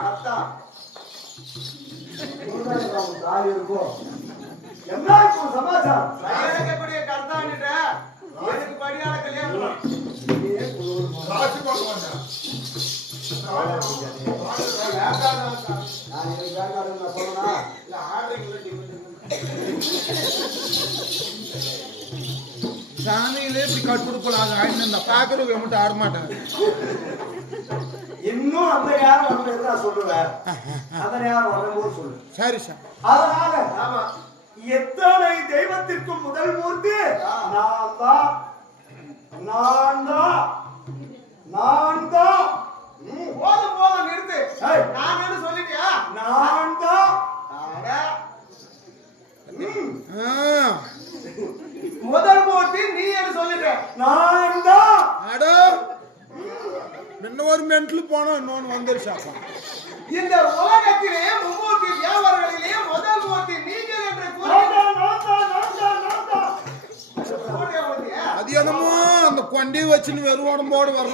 கத்தா தாய் இருக்கும் என்ன இப்போ சமாச்சாரம் கல்யாணக்கூடிய கர்த்தான்னுட்ட எனக்கு படியால கல்யாணம் ராசி பார்க்க சாமியிலே இப்படி கட்டுடுப்பலாம் ஆயிடுந்த பாக்குறவங்க மட்டும் ஆட மாட்டாங்க இன்னும் அந்த நேரம் வந்து நான் சொல்லுவேன் அந்த நேரம் வரும்போது சொல்லு சரி சார் அதனால ஆமா எத்தனை தெய்வத்திற்கும் முதல் மூர்த்தி நான் தான் போதும் போதும் நிறுத்து நான் என்ன சொல்லிட்டியா நான் தான் முதல் மூர்த்தி நீ என்ன சொல்லிட்ட நான் தான் அட இன்னொரு மென்ட்ல போனா இன்னொன்னு வந்துருச்சாப்பா இந்த உலகத்திலே மும்மூர்த்தி தேவர்களிலே முதல் மூர்த்தி நீங்கள் என்று அது என்னமோ அந்த கொண்டி வச்சுன்னு வெறும் உடம்போடு வரணும்